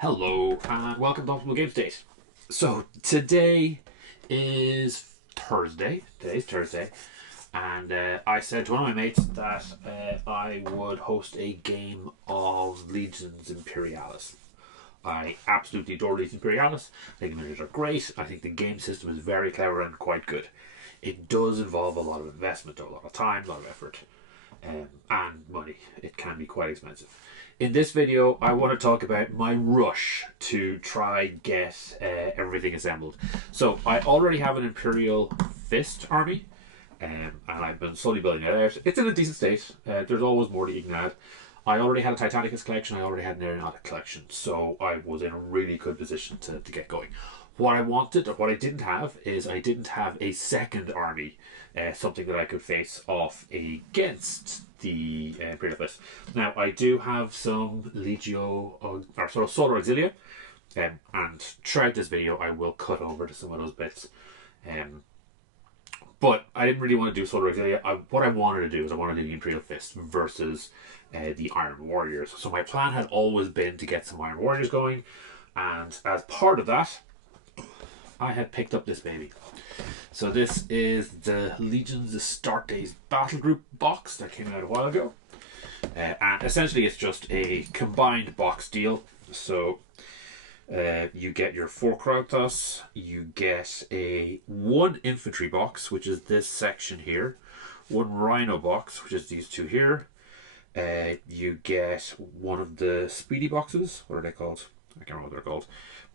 Hello and welcome to Optimal Game State. So today is Thursday. Today's Thursday, and I said to one of my mates that I would host a game of Legions Imperialis. I absolutely adore Legions Imperialis. I think the miniatures are great. I think the game system is very clever and quite good. It does involve a lot of investment, a lot of time, a lot of effort, and money. It can be quite expensive. In this video, I want to talk about my rush to try get everything assembled. So I already have an Imperial Fist army, and I've been slowly building it out. It's in a decent state. There's always more that you can add. I already had a Titanicus collection. I already had an Aeronautic collection. So I was in a really good position to get going. What I wanted, or what I didn't have, is I didn't have a second army, something that I could face off against the Imperial Fist. Now, I do have some Legio, or sort of Solar Auxilia, and throughout this video I will cut over to some of those bits. But I didn't really want to do Solar Auxilia. What I wanted to do is I wanted to do the Imperial Fist versus the Iron Warriors. So my plan had always been to get some Iron Warriors going, and as part of that, I had picked up this baby. So this is the Legions Astartes Battle Group box that came out a while ago. And essentially it's just a combined box deal. So you get your 4 Krautos, you get one infantry box, which is this section here, one Rhino box, which is these two here. You get one of the speedy boxes. What are they called? I can't remember what they're called.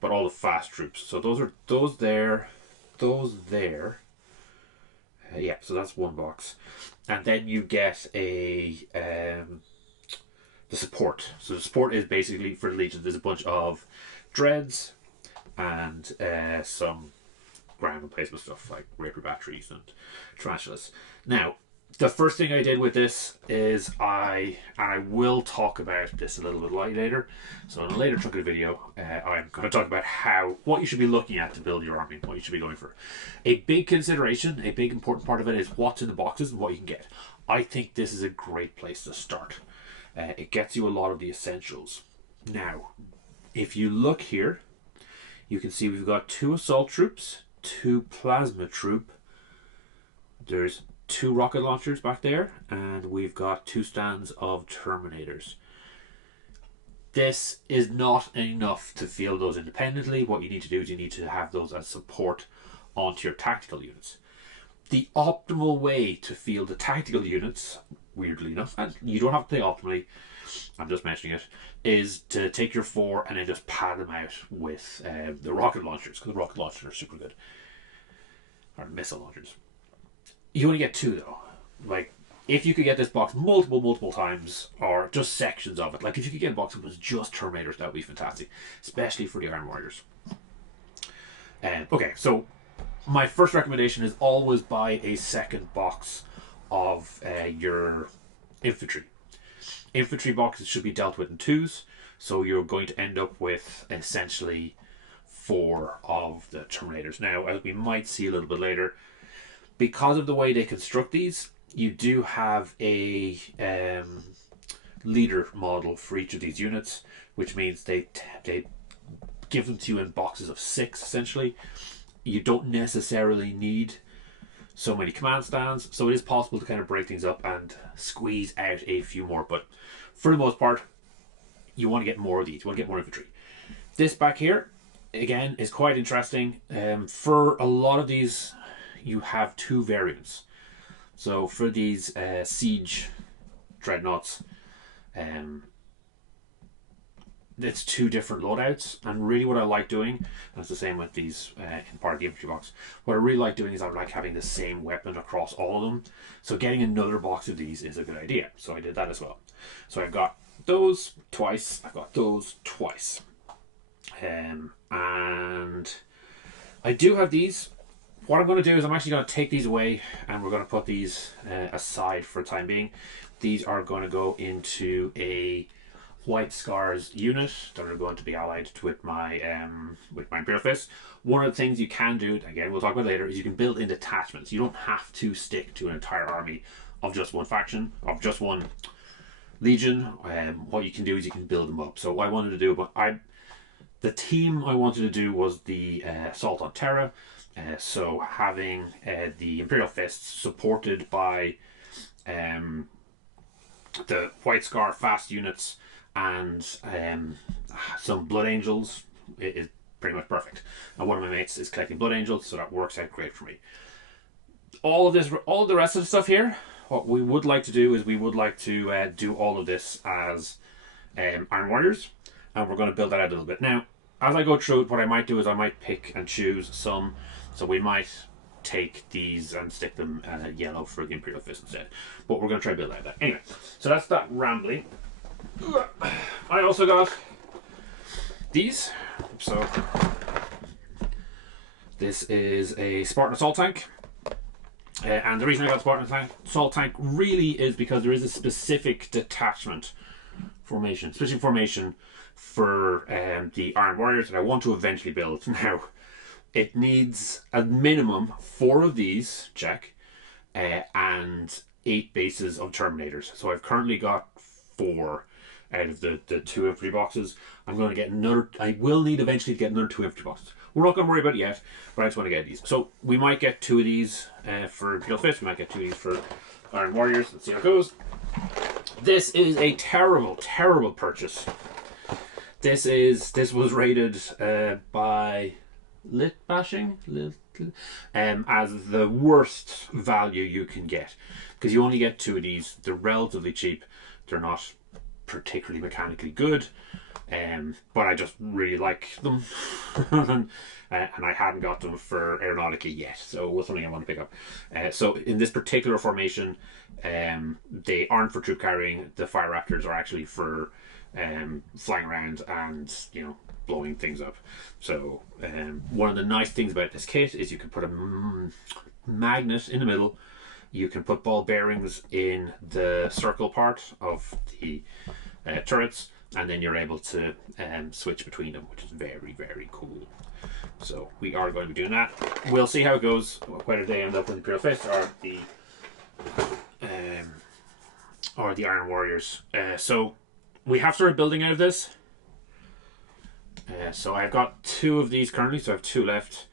But all the fast troops. So those there. Yeah, so that's one box. And then you get the support. So the support is basically, for the Legion, there's a bunch of dreads and some ground replacement stuff like Rapier batteries and tarantulas. Now, the first thing I did with this is I will talk about this a little bit later. So in a later chunk of the video, I'm going to talk about what you should be looking at to build your army, what you should be going for. A big consideration, a big important part of it is what's in the boxes and what you can get. I think this is a great place to start. It gets you a lot of the essentials. Now, if you look here, you can see we've got 2 assault troops, 2 plasma troop. There's 2 rocket launchers back there, and we've got 2 stands of Terminators. This is not enough to field those independently. What you need to do is you need to have those as support onto your tactical units. The optimal way to field the tactical units, weirdly enough, and you don't have to play optimally, I'm just mentioning it, is to take your 4 and then just pad them out with the rocket launchers, because the rocket launchers are super good. Or missile launchers. You only get 2 though. Like, if you could get this box multiple times, or just sections of it, like if you could get a box that was just Terminators, that would be fantastic, especially for the Iron Warriors. Okay, so my first recommendation is always buy a second box of your infantry. Infantry boxes should be dealt with in 2s, so you're going to end up with essentially 4 of the Terminators. Now, as we might see a little bit later, because of the way they construct these, you do have a leader model for each of these units, which means they give them to you in boxes of 6, essentially. You don't necessarily need so many command stands, so it is possible to kind of break things up and squeeze out a few more, but for the most part, you want to get more of these. You want to get more infantry. This back here, again, is quite interesting. For a lot of these, you have 2 variants. So for these siege dreadnoughts, it's 2 different loadouts, and really what I like doing, and it's the same with these in part of the infantry box, what I really like doing is I like having the same weapon across all of them. So getting another box of these is a good idea. So I did that as well. So I've got those twice, I've got those twice. And I do have these. What I'm going to do is I'm actually going to take these away, and we're going to put these aside for the time being. These are going to go into a White Scars unit that are going to be allied with my Imperial Fist. One of the things you can do, again we'll talk about later, is you can build in detachments. You don't have to stick to an entire army of just one faction, of just one legion. What you can do is you can build them up. So what I wanted to do, but the team I wanted to do was the Assault on Terra. So having the Imperial Fist supported by the White Scar fast units and some Blood Angels is pretty much perfect. And one of my mates is collecting Blood Angels, so that works out great for me. All of the rest of the stuff here, what we would like to do is we would like to do all of this as Iron Warriors, and we're going to build that out a little bit. Now, as I go through it, what I might do is I might pick and choose some. So we might take these and stick them yellow for the Imperial Fist instead. But we're going to try to build out that. Anyway, so that's that rambling. I also got these. So this is a Spartan Assault Tank. And the reason I got Spartan Assault Tank really is because there is a specific detachment formation, specific formation for the Iron Warriors that I want to eventually build. Now, it needs a minimum 4 of these, check, and 8 bases of Terminators. So I've currently got 4 out of the 2 infantry boxes. I'm going to get another, I will need eventually to get another 2 infantry boxes. We're not going to worry about it yet, but I just want to get these. So we might get 2 of these for Imperial Fist, we might get 2 of these for Iron Warriors. Let's see how it goes. This is a terrible, terrible purchase. This was rated by Lit Bashing as the worst value you can get, because you only get 2 of these. They're relatively cheap. They're not particularly mechanically good, but I just really like them. And I hadn't got them for Aeronautica yet, so it was something I want to pick up. So in this particular formation, they aren't for troop carrying. The Fire Raptors are actually for flying around and, you know, blowing things up. So one of the nice things about this kit is you can put a magnet in the middle. You can put ball bearings in the circle part of the turrets, and then you're able to switch between them, which is very, very cool. So we are going to be doing that. We'll see how it goes, whether they end up with the Imperial Fist or the Iron Warriors. So we have started building out of this. So I've got 2 of these currently, so I have 2 left.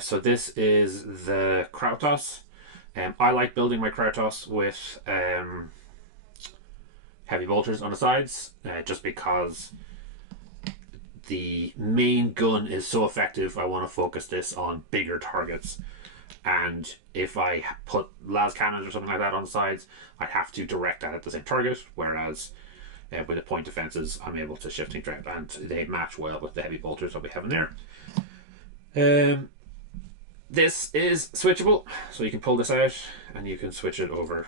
So this is the Kratos. I like building my Kratos with heavy bolters on the sides, just because the main gun is so effective. I want to focus this on bigger targets, and if I put las cannons or something like that on the sides, I'd have to direct that at the same target, whereas with the point defenses I'm able to shift things around, and they match well with the heavy bolters that we have in there. This is switchable, so you can pull this out and you can switch it over.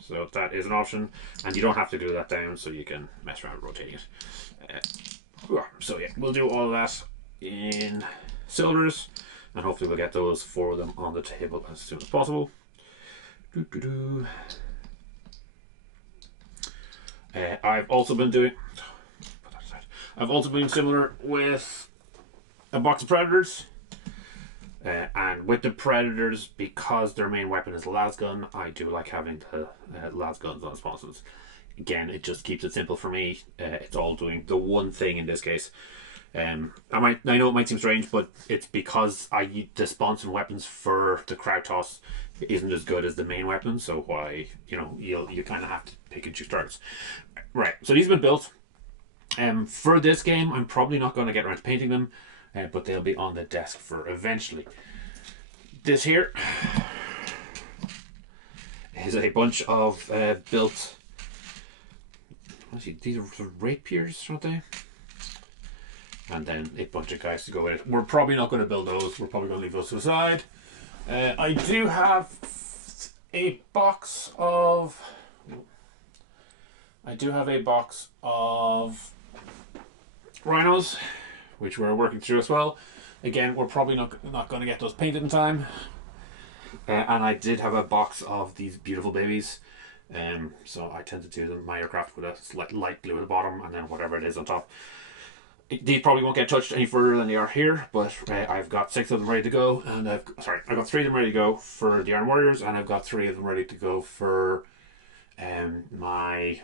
So that is an option, and you don't have to glue that down, so you can mess around rotating it. So yeah, we'll do all of that in silvers, and hopefully we'll get those 4 of them on the table as soon as possible. I've also been doing similar with a box of Predators. And with the Predators, because their main weapon is the las-gun, I do like having the las-guns on sponsons. Again, it just keeps it simple for me. It's all doing the one thing in this case. I know it might seem strange, but it's because the sponson weapons for the Kratos isn't as good as the main weapon, so why, you know, you kind of have to pick and choose targets. Right, so these have been built. For this game, I'm probably not going to get around to painting them, but they'll be on the desk for eventually. This here is a bunch of built. These are rapiers, aren't they? And then a bunch of guys to go with it. We're probably not going to build those. We're probably going to leave those to the side. I do have a box of. Rhinos, which we're working through as well. Again, we're probably not going to get those painted in time. And I did have a box of these beautiful babies. So I tend to do them my aircraft with a light blue at the bottom, and then whatever it is on top. These probably won't get touched any further than they are here, but I've got 6 of them ready to go, and I've got 3 of them ready to go for the Iron Warriors, and I've got 3 of them ready to go for my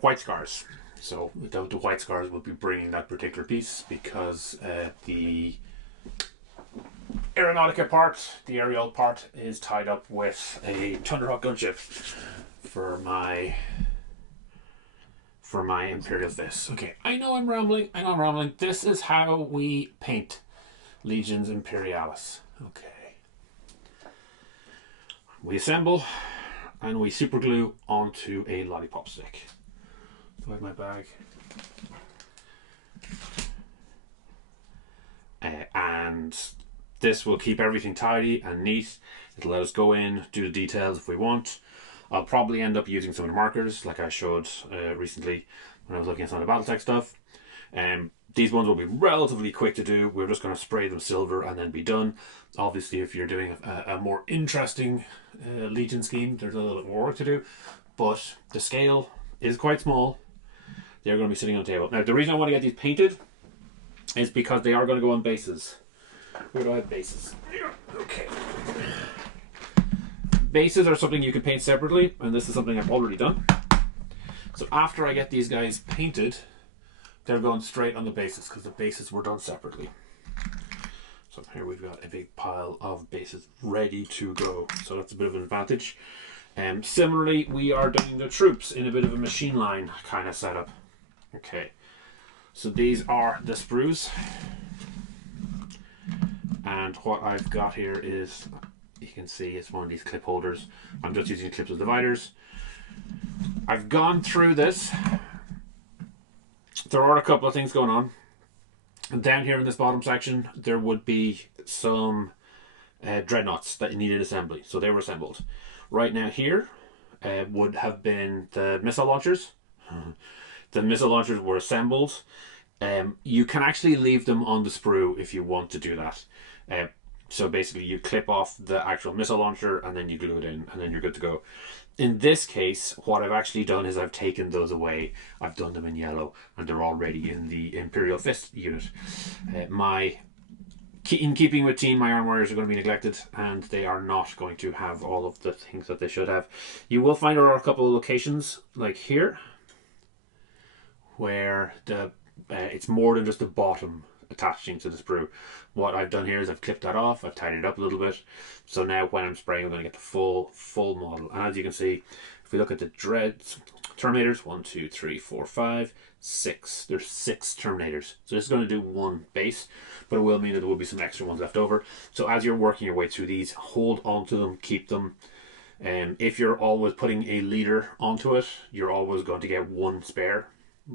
White Scars. So the white scars will be bringing that particular piece because the aeronautica part, the aerial part, is tied up with a Thunderhawk gunship for my Imperial Fist. Okay, I know I'm rambling. This is how we paint Legions Imperialis. Okay. We assemble and we super glue onto a lollipop stick. So I have my bag. And this will keep everything tidy and neat. It'll let us go in, do the details if we want. I'll probably end up using some of the markers like I showed recently when I was looking at some of the Battletech stuff. These ones will be relatively quick to do. We're just going to spray them silver and then be done. Obviously, if you're doing a more interesting Legion scheme, there's a little bit more work to do. But the scale is quite small. They're going to be sitting on the table. Now, the reason I want to get these painted is because they are going to go on bases. Where do I have bases? Okay. Bases are something you can paint separately, and this is something I've already done. So after I get these guys painted, they're going straight on the bases because the bases were done separately. So here we've got a big pile of bases ready to go. So that's a bit of an advantage. Similarly, we are doing the troops in a bit of a machine line kind of setup. Okay, so these are the sprues. And what I've got here is, you can see it's one of these clip holders. I'm just using clips as dividers. I've gone through this. There are a couple of things going on. And down here in this bottom section, there would be some dreadnoughts that needed assembly. So they were assembled. Right now here would have been the missile launchers. The missile launchers were assembled. You can actually leave them on the sprue if you want to do that. So basically you clip off the actual missile launcher and then you glue it in and then you're good to go. In this case, what I've actually done is I've taken those away. I've done them in yellow and they're already in the Imperial Fist unit. In keeping with team, my arm warriors are going to be neglected and they are not going to have all of the things that they should have. You will find there are a couple of locations like here where it's more than just the bottom attaching to the sprue. What I've done here is I've clipped that off, I've tidied it up a little bit. So now when I'm spraying, I'm going to get the full model. And as you can see, if we look at the Terminators, 1, 2, 3, 4, 5, 6. There's 6 Terminators. So this is going to do one base, but it will mean that there will be some extra ones left over. So as you're working your way through these, hold on to them, keep them. If you're always putting a leader onto it, you're always going to get one spare,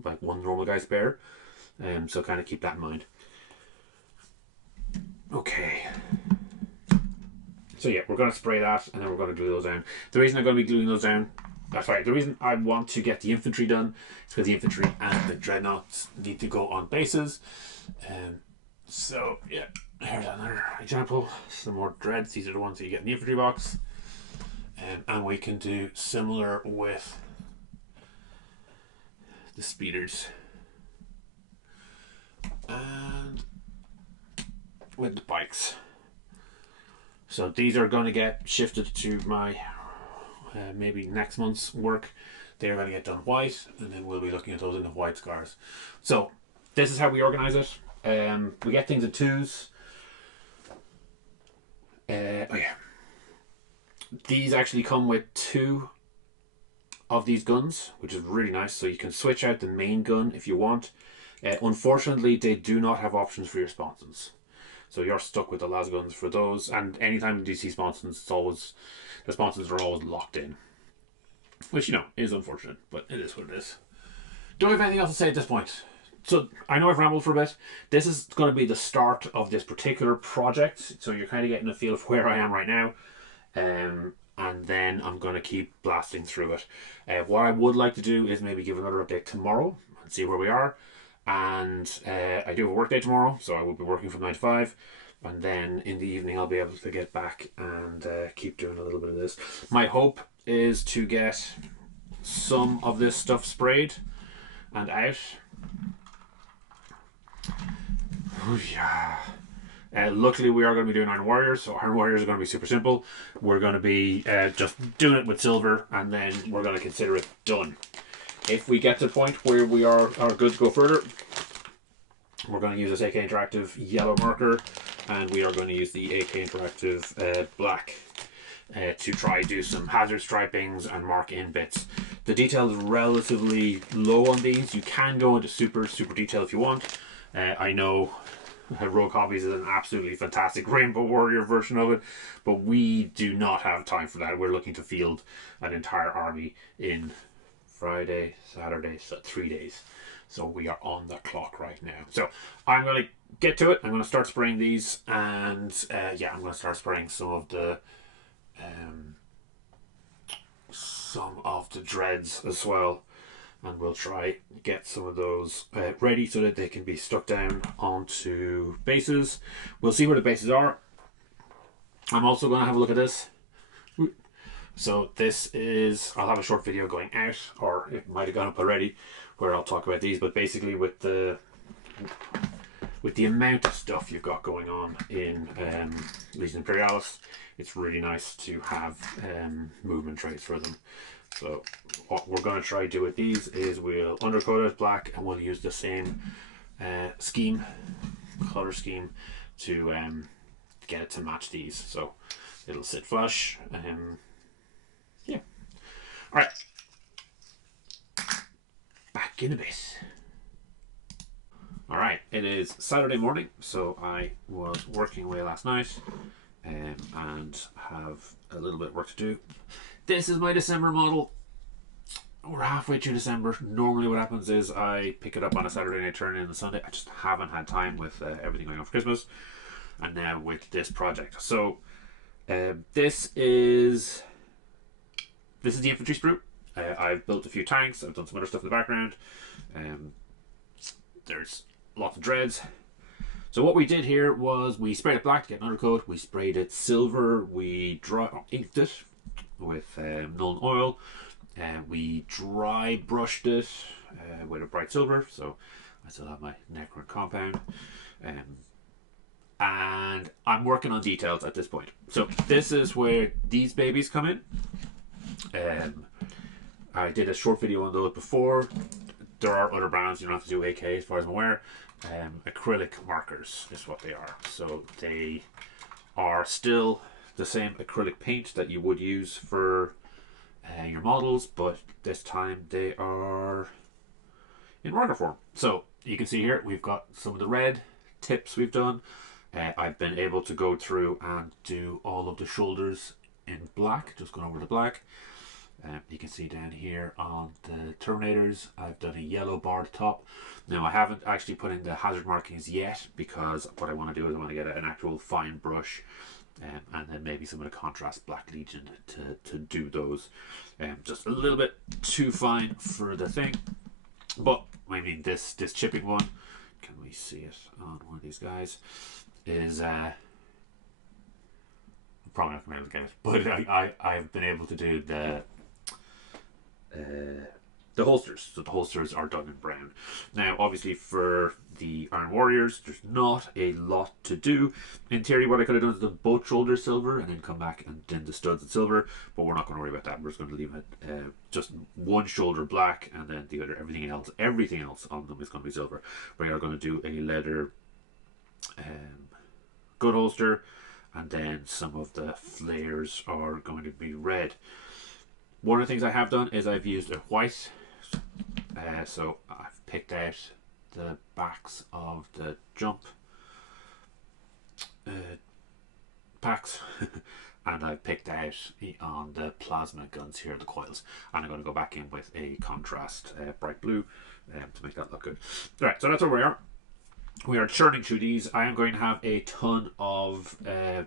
like one normal guy spare. So kind of keep that in mind. Okay. So yeah, we're going to spray that and then we're going to glue those down. The reason I'm going to be gluing those down, the reason I want to get the infantry done is because the infantry and the dreadnoughts need to go on bases. So yeah, here's another example. Some more dreads. These are the ones that you get in the infantry box. And we can do similar with the speeders. And with the bikes. So these are going to get shifted to my maybe next month's work. They're going to get done white and then we'll be looking at those in the white scars. So this is how we organize it. We get things in twos. Oh yeah. These actually come with 2 of these guns, which is really nice. So you can switch out the main gun if you want. Unfortunately, they do not have options for your sponsons. So you're stuck with the las guns for those. And anytime you see sponsons, it's always, the sponsons are always locked in. Which, you know, is unfortunate, but it is what it is. Don't have anything else to say at this point. So I know I've rambled for a bit. This is going to be the start of this particular project. So you're kind of getting a feel of where I am right now. And then I'm going to keep blasting through it. What I would like to do is maybe give another update tomorrow and see where we are. And I do have a work day tomorrow, so I will be working from 9 to 5. And then in the evening I'll be able to get back and keep doing a little bit of this. My hope is to get some of this stuff sprayed and out. Ooh, yeah. Luckily we are going to be doing Iron Warriors, so Iron Warriors are going to be super simple. We're going to be just doing it with silver and then we're going to consider it done. If we get to the point where we are good to go further, we're going to use this AK Interactive yellow marker, and we are going to use the AK Interactive black to try do some hazard stripings and mark in bits. The detail is relatively low on these. You can go into super detail if you want. I know Rogue Hobbies is an absolutely fantastic Rainbow Warrior version of it, but we do not have time for that. We're looking to field an entire army in Friday, Saturday, so 3 days. So we are on the clock right now. So I'm going to get to it. I'm going to start spraying these, and yeah, I'm going to start spraying some of the dreads as well, and we'll try get some of those ready so that they can be stuck down onto bases. We'll see where the bases are. I'm also going to have a look at this. So this is, I'll have a short video going out, or it might have gone up already, where I'll talk about these. But basically, with the amount of stuff you've got going on in Legions Imperialis, it's really nice to have movement trays for them. So what we're going to try to do with these is we'll undercoat it black, and we'll use the same color scheme to get it to match these. So it'll sit flush. Yeah. All right. Back in a bit. All right. It is Saturday morning, so I was working away last night and have a little bit of work to do. This is my December model. We're halfway through December. Normally what happens is I pick it up on a Saturday and I turn it in on Sunday. I just haven't had time with everything going on for Christmas, and now with this project. So this is the infantry sprue. I've built a few tanks. I've done some other stuff in the background. There's lots of dreads. So what we did here was we sprayed it black to get an undercoat. We sprayed it silver. We inked it with Nuln oil. We dry brushed it with a bright silver. So I still have my Necron compound. And I'm working on details at this point. So this is where these babies come in. I did a short video on those before. There are other brands, you don't have to do AK as far as I'm aware. Acrylic markers is what they are. So they are still the same acrylic paint that you would use for your models, but this time they are in marker form. So you can see here we've got some of the red tips we've done. I've been able to go through and do all of the shoulders in black, just going over the black. You can see down here on the Terminators, I've done a yellow bar at the top. Now I haven't actually put in the hazard markings yet, because what I want to do is I want to get an actual fine brush, and then maybe some of the contrast Black Legion to do those. Just a little bit too fine for the thing, but I mean this chipping one, can we see it on one of these guys, is probably not going to be able to get it, but I've been able to do the holsters. So the holsters are done in brown. Now obviously for the Iron Warriors there's not a lot to do. In theory what I could have done is done both shoulders silver and then come back and then the studs in silver, but we're not going to worry about that. We're just going to leave it just one shoulder black, and then the other everything else on them is going to be silver. We are going to do a leather gun holster, and then some of the flares are going to be red. One of the things I have done is I've used a white, so I've picked out the backs of the jump packs and I've picked out on the plasma guns here the coils, and I'm going to go back in with a contrast bright blue to make that look good. Alright, so that's where we are. We are churning through these. I am going to have a ton of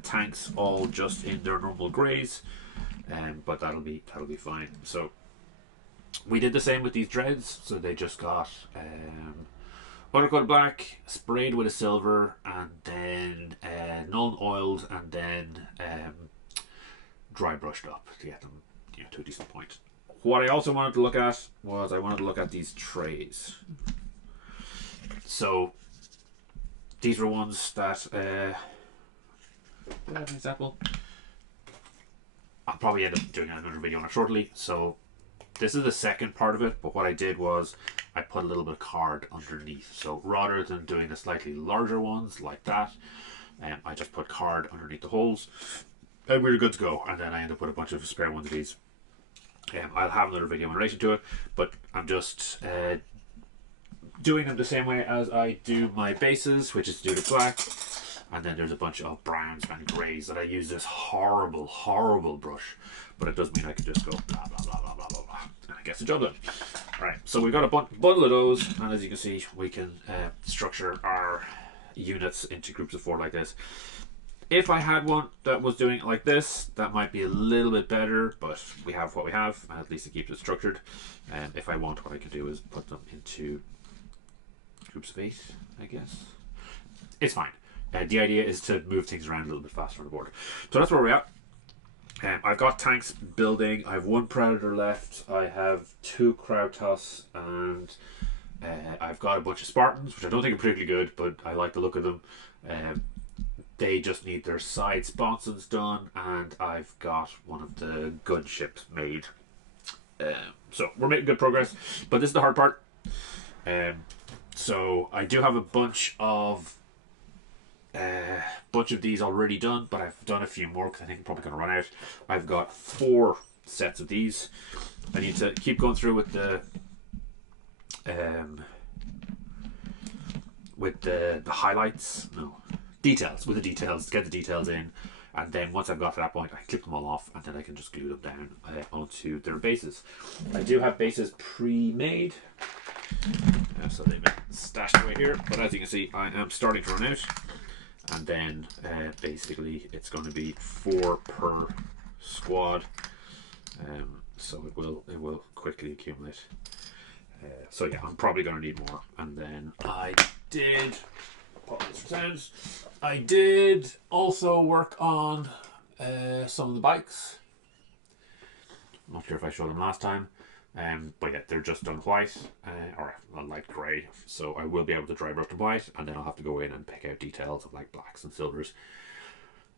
tanks all just in their normal greys, but that'll be fine. So we did the same with these dreads. So they just got undercoat black, sprayed with a silver, and then Nuln oiled, and then dry brushed up to get them, you know, to a decent point. What I also wanted to look at was I wanted to look at these trays. So these were ones that an example. I'll probably end up doing another video on it shortly. So this is the second part of it, but what I did was I put a little bit of card underneath. So rather than doing the slightly larger ones like that, I just put card underneath the holes, and we're good to go. And then I end up with a bunch of spare ones of these. I'll have another video in relation to it, but I'm just doing them the same way as I do my bases, which is to do the black. And then there's a bunch of browns and greys that I use this horrible, horrible brush. But it does mean I can just go blah, blah, blah, blah, blah, blah, blah. And it gets the job done. Right, so we've got a bundle of those. And as you can see, we can structure our units into groups of 4 like this. If I had one that was doing it like this, that might be a little bit better. But we have what we have. And at least it keeps it structured. And if I want, what I can do is put them into groups of 8, I guess. It's fine. The idea is to move things around a little bit faster on the board. So that's where we're at. I've got tanks building. I have 1 Predator left. I have 2 Krautos, and I've got a bunch of Spartans, which I don't think are particularly good, but I like the look of them. They just need their side sponsons done, and I've got one of the gunships made. So we're making good progress, but this is the hard part. So I do have a bunch of these already done, but I've done a few more because I think I'm probably going to run out. I've got 4 sets of these. I need to keep going through with the highlights, details, with the details, get the details in, and then once I've got to that point, I clip them all off, and then I can just glue them down onto their bases. I do have bases pre-made, so they've been stashed away here, but as you can see, I am starting to run out. And then basically it's going to be 4 per squad, so it will quickly accumulate. So yeah, I'm probably going to need more. And then I did also work on some of the bikes. I'm not sure if I showed them last time. But yeah, they're just done white, or a light grey, so I will be able to dry brush them white, and then I'll have to go in and pick out details of like blacks and silvers,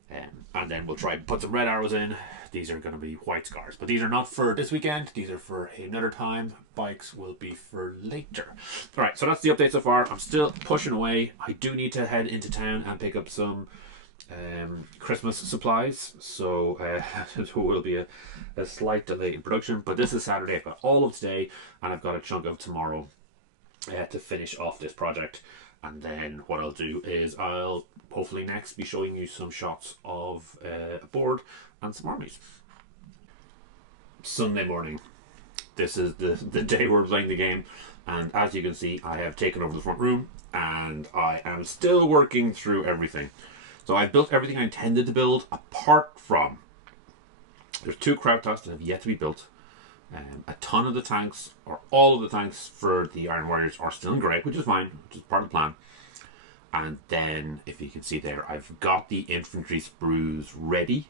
and then we'll try and put some red arrows in. These are going to be white scars, but these are not for this weekend, these are for another time. Bikes will be for later. Alright, so that's the update so far. I'm still pushing away. I do need to head into town and pick up some Christmas supplies, so there will be a slight delay in production, but this is Saturday. I've got all of today and I've got a chunk of tomorrow to finish off this project, and then what I'll do is I'll hopefully next be showing you some shots of a board and some armies. Sunday morning, this is the day we're playing the game, and as you can see, I have taken over the front room and I am still working through everything. So I built everything I intended to build, apart from there's 2 Krautos that have yet to be built. A ton of the tanks, or all of the tanks for the Iron Warriors, are still in grey, which is fine, which is part of the plan. And then, if you can see there, I've got the infantry sprues ready,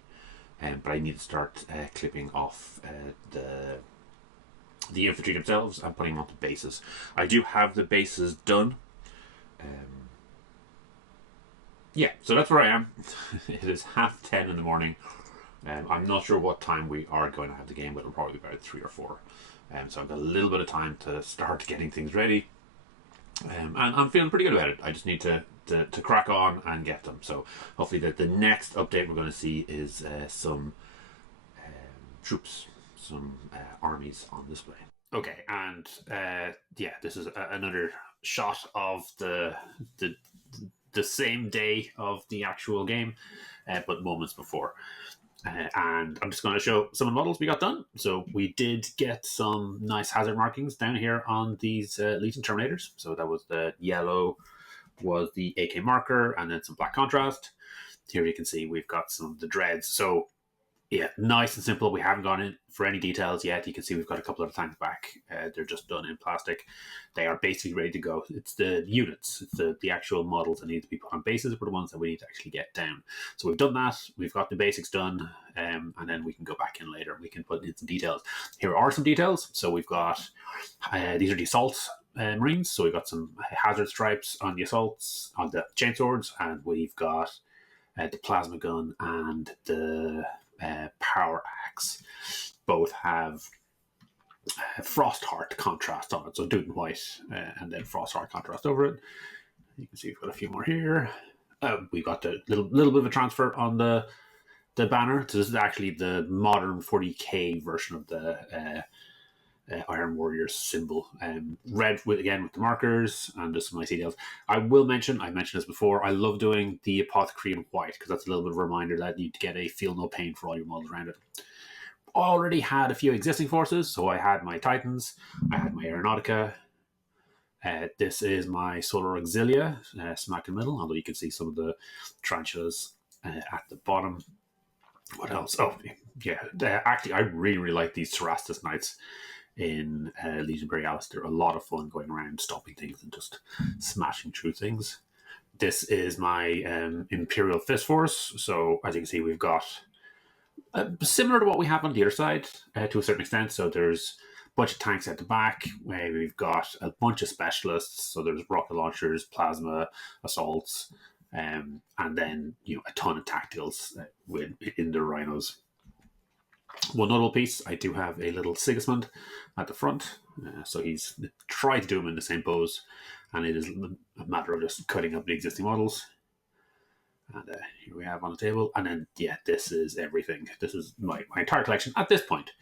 but I need to start clipping off the infantry themselves and putting them onto bases. I do have the bases done. Yeah, so that's where I am. It is 10:30 in the morning. I'm not sure what time we are going to have the game, but it'll probably be about 3 or 4. So I've got a little bit of time to start getting things ready. And I'm feeling pretty good about it. I just need to crack on and get them. So hopefully the next update we're going to see is some troops, some armies on display. Okay, and yeah, this is another shot of the same day of the actual game, but moments before. And I'm just going to show some of the models we got done. So we did get some nice hazard markings down here on these Legion Terminators. So that was the yellow, was the AK marker, and then some black contrast. Here you can see we've got some of the dreads. So yeah, nice and simple. We haven't gone in for any details yet. You can see we've got a couple of tanks back. They're just done in plastic. They are basically ready to go. It's the units, it's the actual models that need to be put on bases, but the ones that we need to actually get down. So we've done that. We've got the basics done, and then we can go back in later. We can put in some details. Here are some details. So we've got, these are the assault Marines. So we've got some hazard stripes on the assaults, on the chainswords, and we've got the plasma gun and the power axe. Both have frost heart contrast on it. So do it in white and then frost heart contrast over it. You can see we've got a few more here. We've got a little bit of a transfer on the banner. So this is actually the modern 40k version of the Iron Warriors symbol. Red with the markers and just some nice details. I mentioned this before, I love doing the Apothecary in white because that's a little bit of a reminder that you get a feel no pain for all your models around it. Already had a few existing forces, so I had my Titans, I had my Aeronautica. This is my Solar Auxilia, smack in the middle, although you can see some of the tarantulas at the bottom. What else? Oh, yeah. Actually, I really, really like these Terrastus Knights in Legions Imperialis. They're a lot of fun going around stopping things and just smashing through things. This is my Imperial Fist force. So as you can see, we've got similar to what we have on the other side to a certain extent. So there's a bunch of tanks at the back where we've got a bunch of specialists. So there's rocket launchers, plasma, assaults, and then a ton of tacticals in the rhinos. One notable piece, I do have a little Sigismund at the front. So he's tried to do him in the same pose, and it is a matter of just cutting up the existing models. And here we have on the table. And then, this is everything. This is my entire collection at this point.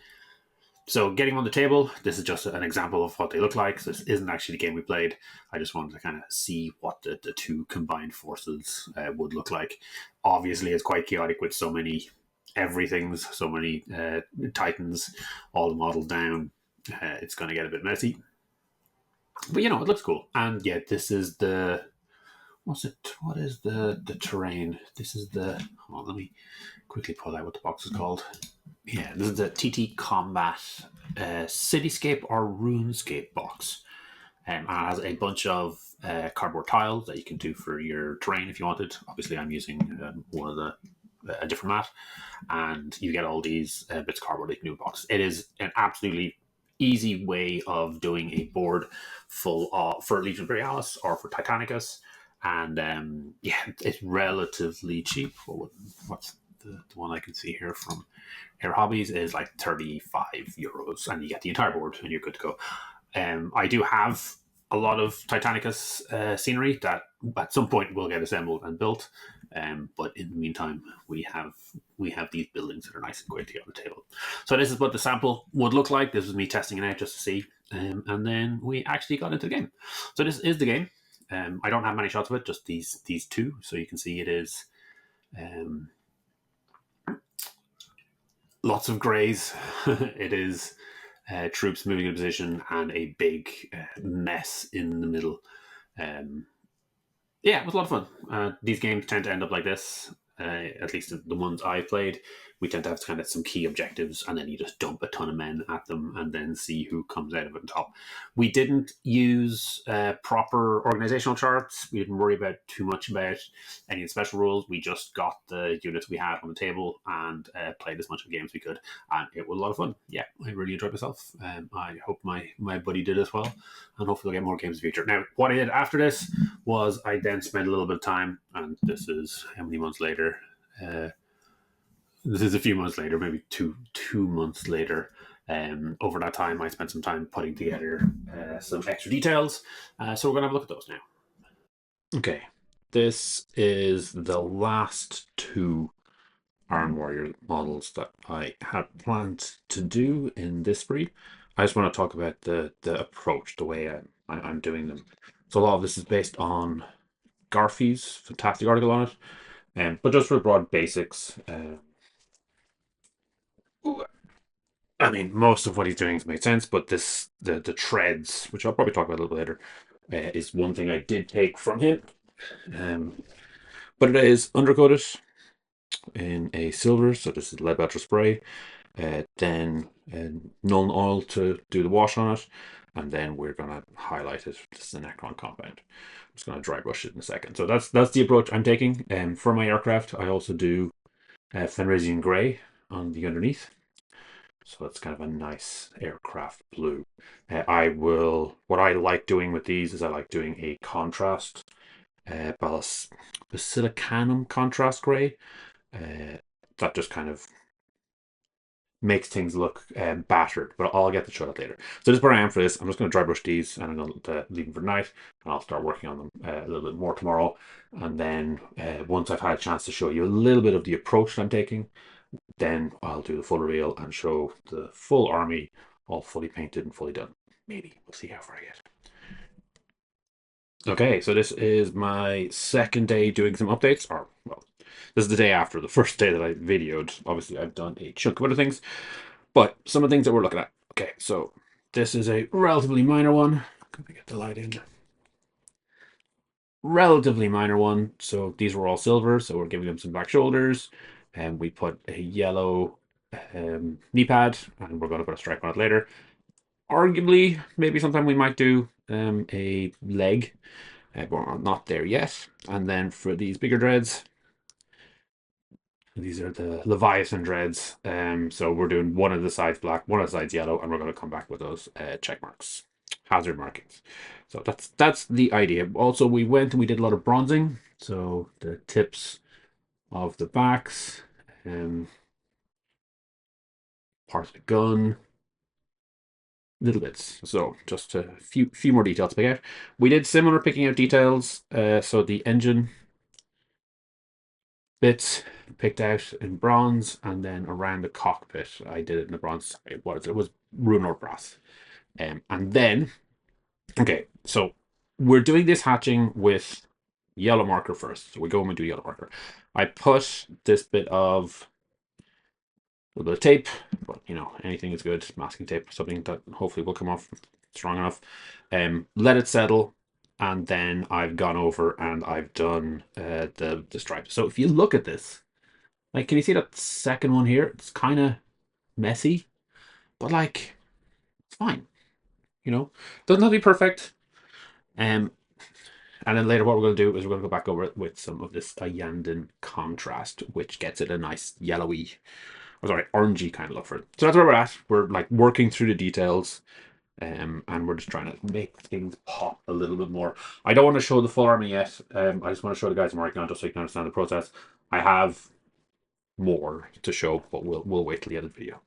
So getting on the table, this is just an example of what they look like. So this isn't actually the game we played. I just wanted to kind of see what the two combined forces would look like. Obviously, it's quite chaotic with so many everythings, so many Titans, all the models down. It's going to get a bit messy. But, it looks cool. And, this is the... What is the terrain? This is the... Hold on, let me quickly pull out what the box is called. Yeah, this is the TT Combat Cityscape or RuneScape box. And it has a bunch of cardboard tiles that you can do for your terrain if you wanted. Obviously, I'm using one of a different mat. And you get all these bits of cardboard that you can do in a box. It is an absolutely easy way of doing a board full of, for Legions Imperialis or for Titanicus. And it's relatively cheap. What's the one I can see here from Air Hobbies is like €35, and you get the entire board, and you're good to go. I do have a lot of Titanicus scenery that at some point will get assembled and built. But in the meantime, we have these buildings that are nice and quick to get on the table. So this is what the sample would look like. This was me testing it out just to see, and then we actually got into the game. So this is the game. I don't have many shots of it, just these two. So you can see it is lots of greys. It is troops moving in position and a big mess in the middle. It was a lot of fun. These games tend to end up like this. At least the ones I played, we tend to have kind of some key objectives, and then you just dump a ton of men at them and then see who comes out of it on top. We didn't use proper organizational charts. We didn't worry about too much about any of the special rules. We just got the units we had on the table and played as much of the game as we could, and it was a lot of fun. Yeah, I really enjoyed myself. I hope my buddy did as well, and hopefully we'll get more games in the future. Now, what I did after this was I then spent a little bit of time, and this is how many months later. This is a few months later, maybe two months later. Over that time, I spent some time putting together some extra details. So we're going to have a look at those now. Okay, this is the last two Iron Warrior models that I had planned to do in this breed. I just want to talk about the approach, the way I'm doing them. So a lot of this is based on Garfie's fantastic article on it, but just for broad basics. I mean, most of what he's doing has made sense, but the treads, which I'll probably talk about a little later, is one thing I did take from him. But it is undercoated in a silver, so this is lead battery spray. Then Nuln oil to do the wash on it, and then we're going to highlight it. This is a Necron compound. I'm just going to dry brush it in a second. So that's the approach I'm taking. For my aircraft, I also do Fenrisian grey on the underneath. So it's kind of a nice aircraft blue. What I like doing with these is I like doing a contrast, Basilicanum contrast grey. That just kind of makes things look battered, but I'll get to show that later. So this is where I am for this. I'm just going to dry brush these and I'm going to leave them for night, and I'll start working on them a little bit more tomorrow. And then once I've had a chance to show you a little bit of the approach that I'm taking, then I'll do the full reveal and show the full army all fully painted and fully done. Maybe. We'll see how far I get. Okay, so this is my second day doing some updates, or, well, this is the day after the first day that I videoed. Obviously, I've done a chunk of other things, but some of the things that we're looking at. Okay, so this is a relatively minor one. Can I get the light in? Relatively minor one. So these were all silver, so we're giving them some back shoulders, and we put a yellow knee pad, and we're going to put a stripe on it later. Arguably, maybe sometime we might do a leg, but we're not there yet. And then for these bigger dreads, these are the Leviathan dreads. So we're doing one of the sides black, one of the sides yellow, and we're going to come back with those check marks, hazard markings. So that's the idea. Also, we went and we did a lot of bronzing. So the tips of the backs, part of the gun, little bits. So just a few more details to pick out. We did similar picking out details. So the engine bits picked out in bronze, and then around the cockpit I did it in the bronze. It was rune or brass. And then, okay, so we're doing this hatching with yellow marker first. So we go and we do yellow marker. I put this bit of a little bit of tape, but anything is good. Masking tape, something that hopefully will come off strong enough. Let it settle, and then I've gone over and I've done the stripes. So if you look at this, like, can you see that second one here? It's kind of messy, but like, it's fine. Doesn't have to be perfect. And then later what we're going to do is we're going to go back over it with some of this Ayandin contrast, which gets it a nice yellowy, or sorry, orangey kind of look for it. So that's where we're at. We're like working through the details, and we're just trying to make things pop a little bit more. I don't want to show the full army yet. I just want to show the guys I'm working on just so you can understand the process. I have more to show, but we'll wait till the end of the video.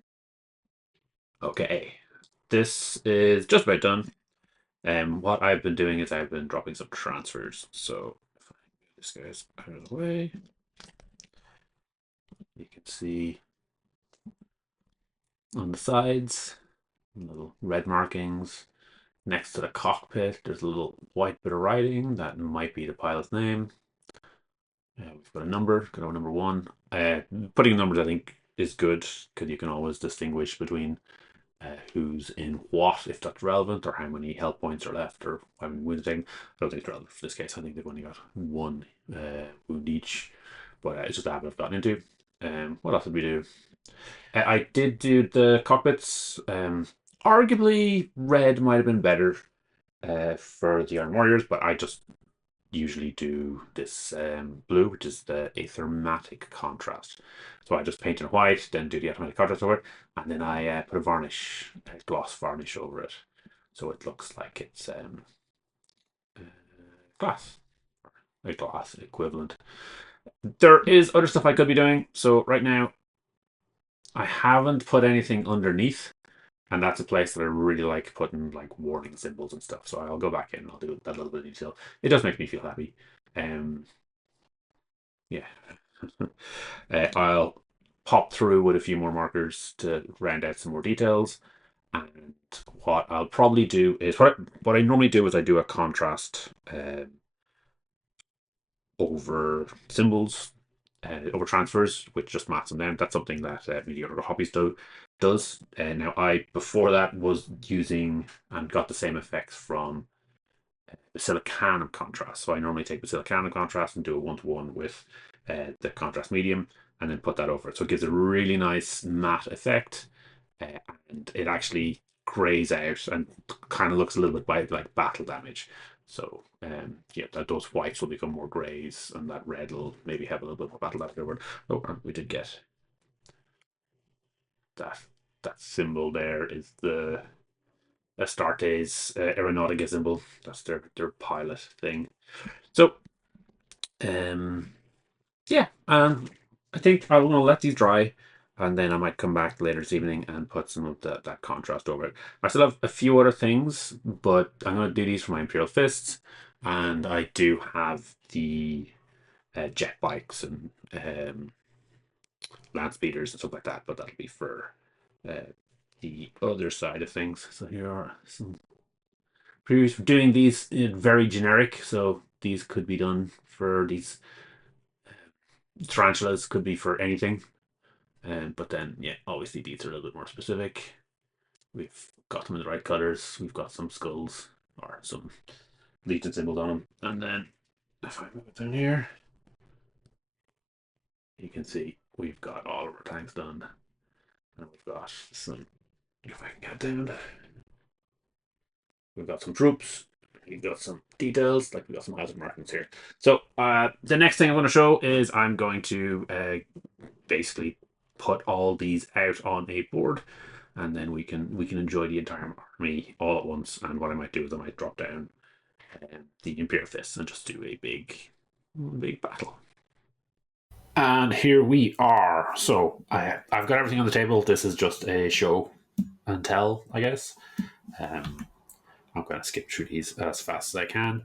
Okay, this is just about done. What I've been doing is I've been dropping some transfers. So if I move this guy's out of the way, you can see on the sides little red markings. Next to the cockpit, there's a little white bit of writing that might be the pilot's name. We've got a number, got our number 1. Putting numbers, I think, is good because you can always distinguish between who's in what, if that's relevant, or how many health points are left, or how many wounds taken. I don't think it's relevant for this case. I think they've only got 1 wound each, but it's just a habit I've gotten into. What else did we do? I did do the cockpits. Arguably, red might have been better for the Iron Warriors, but I just usually do this blue, which is the Aethermatic contrast. So I just paint in white, then do the Aethermatic contrast over it, and then I put a varnish, a gloss varnish over it, so it looks like it's glass, a glass equivalent. There is other stuff I could be doing. So right now, I haven't put anything underneath, and that's a place that I really like putting like warning symbols and stuff. So I'll go back in and I'll do that little bit of detail. It does make me feel happy. Yeah. I'll pop through with a few more markers to round out some more details. And what I'll probably do is what I normally do is I do a contrast over symbols, over transfers, which just mats them down. That's something that Mediocre Hobbies does. Now, I before that was using and got the same effects from Basilicanum contrast. So I normally take Basilicanum contrast and do a 1-to-1 with the contrast medium, and then put that over it. So it gives a really nice matte effect, and it actually grays out and kind of looks a little bit like battle damage. So yeah, that those whites will become more grays, and that red will maybe have a little bit more battle damage over it. Oh, and we did get that symbol there is the Astartes Aeronautica symbol. That's their pilot thing. So yeah, I think I'm gonna let these dry. and then I might come back later this evening and put some of that contrast over it. I still have a few other things, but I'm going to do these for my Imperial Fists, and I do have the jet bikes and land speeders and stuff like that, but that'll be for the other side of things. So here are some previews for doing these very generic. So these could be done for these tarantulas, could be for anything. But then, yeah, obviously these are a little bit more specific. We've got them in the right colors. We've got some skulls or some Legion symbols on them. And then if I move it down here, you can see we've got all of our tanks done. And we've got some, if I can get down, we've got some troops. We've got some details, like we've got some hazard markings here. So the next thing I'm going to show is I'm going to basically put all these out on a board, and then we can enjoy the entire army all at once. And what I might do is I might drop down the Imperial Fist and just do a big battle. And here we are. So I've got everything on the table. This is just a show and tell, I guess. I'm going to skip through these as fast as I can.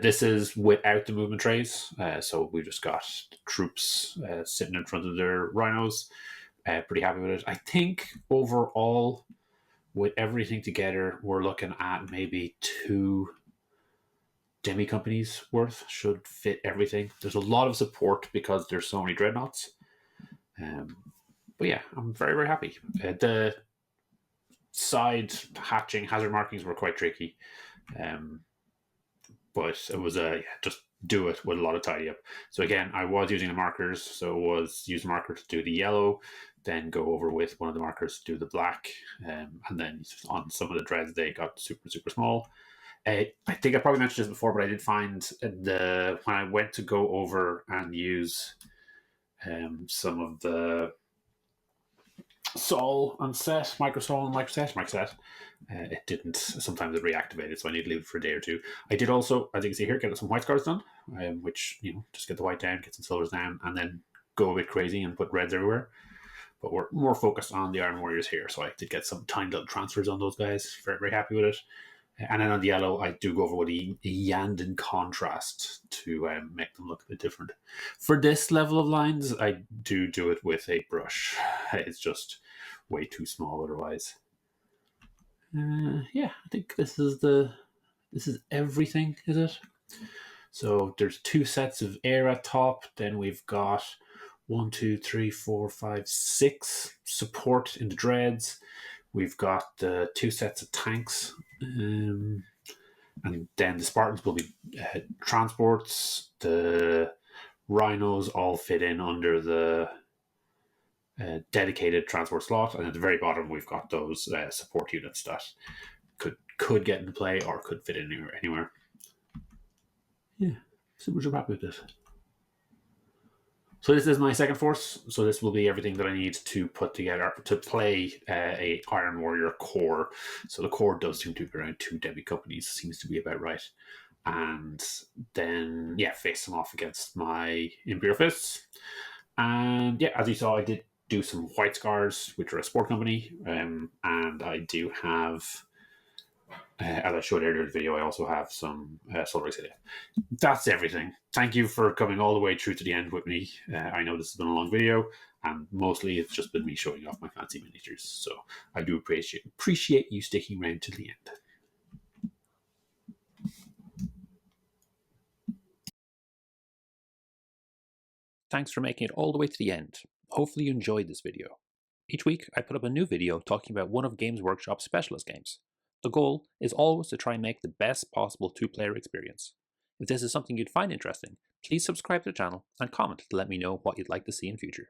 This is without the movement trays. So we just got troops sitting in front of their rhinos. Pretty happy with it. I think overall, with everything together, we're looking at maybe 2 demi companies worth. Should fit everything. There's a lot of support because there's so many dreadnoughts. But yeah, I'm very, very happy. The side hatching hazard markings were quite tricky. But it was just do it with a lot of tidy up. So again, I was using the markers. So it was use the marker to do the yellow, then go over with one of the markers to do the black, and then on some of the dreads they got super, super small. I think I probably mentioned this before, but I did find when I went to go over and use some of the Sol on set, microsol and microset. It didn't. Sometimes it reactivated, so I need to leave it for a day or 2. I did also, as you can see here, get some white scars done, which just get the white down, get some silvers down, and then go a bit crazy and put reds everywhere. But we're more focused on the Iron Warriors here, so I did get some tiny little transfers on those guys. Very, very happy with it. And then on the yellow, I do go over with a Yandin contrast to make them look a bit different. For this level of lines, I do it with a brush. It's just way too small otherwise. Yeah, I think this is everything, is it? So there's 2 sets of air at top. Then we've got 1, 2, 3, 4, 5, 6 support in the dreads. We've got the 2 sets of tanks, and then the Spartans will be transports. The rhinos all fit in under the dedicated transport slot, and at the very bottom we've got those support units that could get into play or could fit in anywhere. Yeah, super happy with this. So this is my second force. So this will be everything that I need to put together to play a Iron Warrior core. So the core does seem to be around 2 demi companies. Seems to be about right. And then, face them off against my Imperial Fists. And as you saw, I did do some white scars, which are a sport company. And I do have, as I showed earlier in the video, I also have some Solar Excilia. That's everything. Thank you for coming all the way through to the end with me. I know this has been a long video, and mostly it's just been me showing off my fancy miniatures. So I do appreciate you sticking around to the end. Thanks for making it all the way to the end. Hopefully you enjoyed this video. Each week I put up a new video talking about one of Games Workshop's specialist games. The goal is always to try and make the best possible 2-player experience. If this is something you'd find interesting, please subscribe to the channel and comment to let me know what you'd like to see in future.